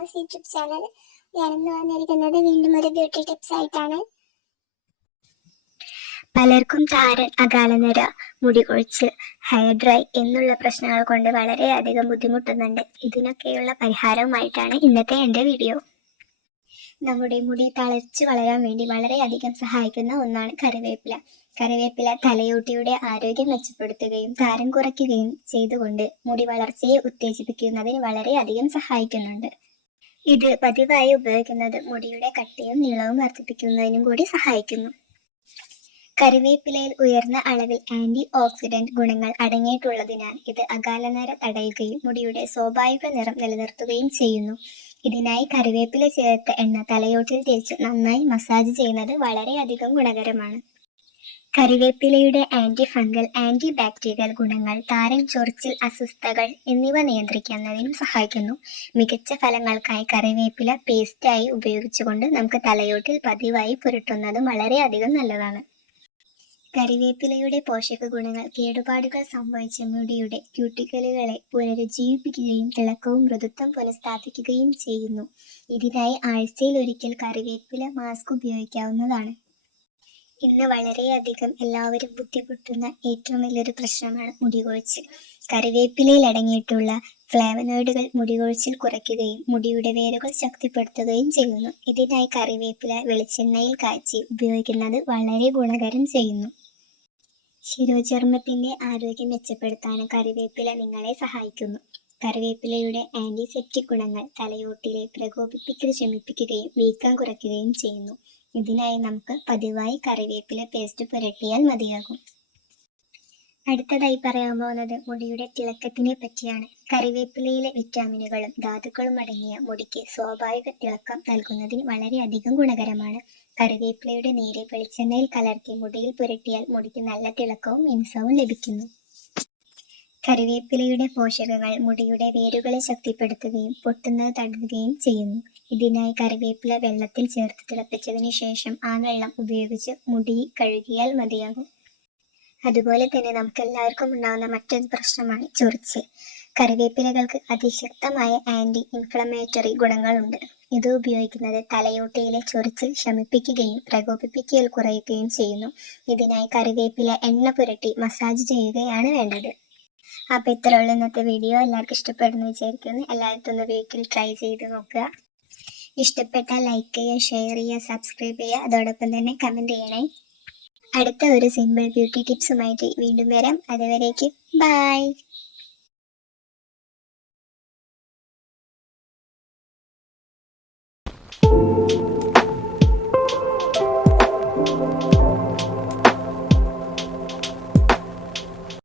Shahnaz YouTube channel. ഞാനിന്ന് വന്നിരിക്കുന്നത് വീണ്ടും ഒരു ബ്യൂട്ടി ടിപ്സ് ആയിട്ടാണ്. പലർക്കും താരൻ, അകാലനര, മുടി കൊഴിച്ചിൽ, ഹെയർ ഡ്രൈ എന്നുള്ള പ്രശ്നങ്ങൾ കൊണ്ട് വളരെയധികം ബുദ്ധിമുട്ടുന്നുണ്ട്. ഇതിനൊക്കെയുള്ള പരിഹാരവുമായിട്ടാണ് ഇന്നത്തെ എൻ്റെ വീഡിയോ. നമ്മുടെ മുടി തളർച്ച് വളരാൻ വേണ്ടി വളരെയധികം സഹായിക്കുന്ന ഒന്നാണ് കറിവേപ്പില. കറിവേപ്പില തലയോട്ടിയുടെ ആരോഗ്യം മെച്ചപ്പെടുത്തുകയും താരൻ കുറയ്ക്കുകയും ചെയ്തുകൊണ്ട് മുടി വളർച്ചയെ ഉത്തേജിപ്പിക്കുന്നതിന് വളരെയധികം സഹായിക്കുന്നുണ്ട്. ഇത് പതിവായി ഉപയോഗിക്കുന്നത് മുടിയുടെ കട്ടിയും നീളവും വർദ്ധിപ്പിക്കുന്നതിനും കൂടി സഹായിക്കുന്നു. കറിവേപ്പിലയിൽ ഉയർന്ന അളവിൽ ആന്റി ഓക്സിഡന്റ് ഗുണങ്ങൾ അടങ്ങിയിട്ടുള്ളതിനാൽ ഇത് അകാലനര തടയുകയും മുടിയുടെ സ്വാഭാവിക നിറം നിലനിർത്തുകയും ചെയ്യുന്നു. ഇതിനായി കറിവേപ്പില ചേർത്ത എണ്ണ തലയോട്ടിൽ തേച്ച് നന്നായി മസാജ് ചെയ്യുന്നത് വളരെയധികം ഗുണകരമാണ്. കറിവേപ്പിലയുടെ ആന്റി ഫംഗൽ, ആന്റി ബാക്ടീരിയൽ ഗുണങ്ങൾ താരൻ, ചൊറിച്ചിൽ, അസ്വസ്ഥതകൾ എന്നിവ നിയന്ത്രിക്കുന്നതിനും സഹായിക്കുന്നു. മികച്ച ഫലങ്ങൾക്കായി കറിവേപ്പില പേസ്റ്റായി ഉപയോഗിച്ചുകൊണ്ട് നമുക്ക് തലയോട്ടിൽ പതിവായി പുരട്ടുന്നതും വളരെയധികം നല്ലതാണ്. കറിവേപ്പിലയുടെ പോഷക ഗുണങ്ങൾ കേടുപാടുകൾ സംഭവിച്ച മുടിയുടെ ക്യൂട്ടിക്കലുകളെ പുനരുജ്ജീവിപ്പിക്കുകയും തിളക്കവും മൃദുത്വം പുനഃസ്ഥാപിക്കുകയും ചെയ്യുന്നു. ഇതിനായി ആഴ്ചയിൽ ഒരിക്കൽ കറിവേപ്പില മാസ്ക് ഉപയോഗിക്കാവുന്നതാണ്. ഇന്ന് വളരെയധികം എല്ലാവരും ബുദ്ധിമുട്ടുന്ന ഏറ്റവും വലിയൊരു പ്രശ്നമാണ് മുടികൊഴിച്ചിൽ. കറിവേപ്പിലയിൽ അടങ്ങിയിട്ടുള്ള ഫ്ലേവനോയിഡുകൾ മുടികൊഴിച്ചിൽ കുറയ്ക്കുകയും മുടിയുടെ വേരുകൾ ശക്തിപ്പെടുത്തുകയും ചെയ്യുന്നു. ഇതിനായി കറിവേപ്പില വെളിച്ചെണ്ണയിൽ കാച്ചി ഉപയോഗിക്കുന്നത് വളരെ ഗുണകരം ചെയ്യുന്നു. ശിരോചർമ്മത്തിന്റെ ആരോഗ്യം മെച്ചപ്പെടുത്താനും കറിവേപ്പില നിങ്ങളെ സഹായിക്കുന്നു. കറിവേപ്പിലയുടെ ആന്റിസെപ്റ്റിക് ഗുണങ്ങൾ തലയോട്ടിലെ പ്രകോപിപ്പിക്കൽ ശമിപ്പിക്കുകയും വീക്കം കുറയ്ക്കുകയും ചെയ്യുന്നു. ഇതിനായി നമുക്ക് പതിവായി കറിവേപ്പില പേസ്റ്റ് പുരട്ടിയാൽ മതിയാകും. അടുത്തതായി പറയാൻ പോകുന്നത് മുടിയുടെ തിളക്കത്തിനെ പറ്റിയാണ്. കറിവേപ്പിലയിലെ വിറ്റാമിനുകളും ധാതുക്കളും അടങ്ങിയ മുടിക്ക് സ്വാഭാവിക തിളക്കം നൽകുന്നതിന് വളരെയധികം ഗുണകരമാണ്. കറിവേപ്പിലയുടെ നീര് വെളിച്ചെണ്ണയിൽ കലർത്തി മുടിയിൽ പുരട്ടിയാൽ മുടിക്ക് നല്ല തിളക്കവും മിനുസവും ലഭിക്കുന്നു. കറിവേപ്പിലയുടെ പോഷകങ്ങൾ മുടിയുടെ വേരുകളെ ശക്തിപ്പെടുത്തുകയും പൊട്ടുന്നത് തടയുകയും ചെയ്യുന്നു. ഇതിനായി കറിവേപ്പില വെള്ളത്തിൽ ചേർത്ത് തിളപ്പിച്ചതിന് ശേഷം ആ വെള്ളം ഉപയോഗിച്ച് മുടി കഴുകിയാൽ മതിയാകും. അതുപോലെ തന്നെ നമുക്ക് എല്ലാവർക്കും ഉണ്ടാകുന്ന മറ്റൊരു പ്രശ്നമാണ് ചൊറിച്ചിൽ. കറിവേപ്പിലകൾക്ക് അതിശക്തമായ ആന്റി ഇൻഫ്ലമേറ്ററി ഗുണങ്ങളുണ്ട്. ഇത് ഉപയോഗിക്കുന്നത് തലയോട്ടിയിലെ ചൊറിച്ചിൽ ശമിപ്പിക്കുകയും പ്രകോപിപ്പിക്കൽ കുറയ്ക്കുകയും ചെയ്യുന്നു. ഇതിനായി കറിവേപ്പില എണ്ണ പുരട്ടി മസാജ് ചെയ്യുകയാണ് വേണ്ടത്. അപ്പോൾ ഇത്രയുള്ള ഇന്നത്തെ വീഡിയോ. എല്ലാവർക്കും ഇഷ്ടപ്പെടുന്നു വിചാരിക്കുന്നു. എല്ലാവർക്കും ഒന്ന് വീട്ടിൽ ട്രൈ ചെയ്ത് നോക്കുക. ഇഷ്ടപ്പെട്ടാൽ ലൈക്ക് ചെയ്യുക, ഷെയർ ചെയ്യുക, സബ്സ്ക്രൈബ് ചെയ്യുക. അതോടൊപ്പം തന്നെ കമൻറ്റ് ചെയ്യണേ. അടുത്ത ഒരു സിമ്പിൾ ബ്യൂട്ടി ടിപ്സുമായിട്ട് വീണ്ടും വരാം. അതുവരേക്കും ബൈ.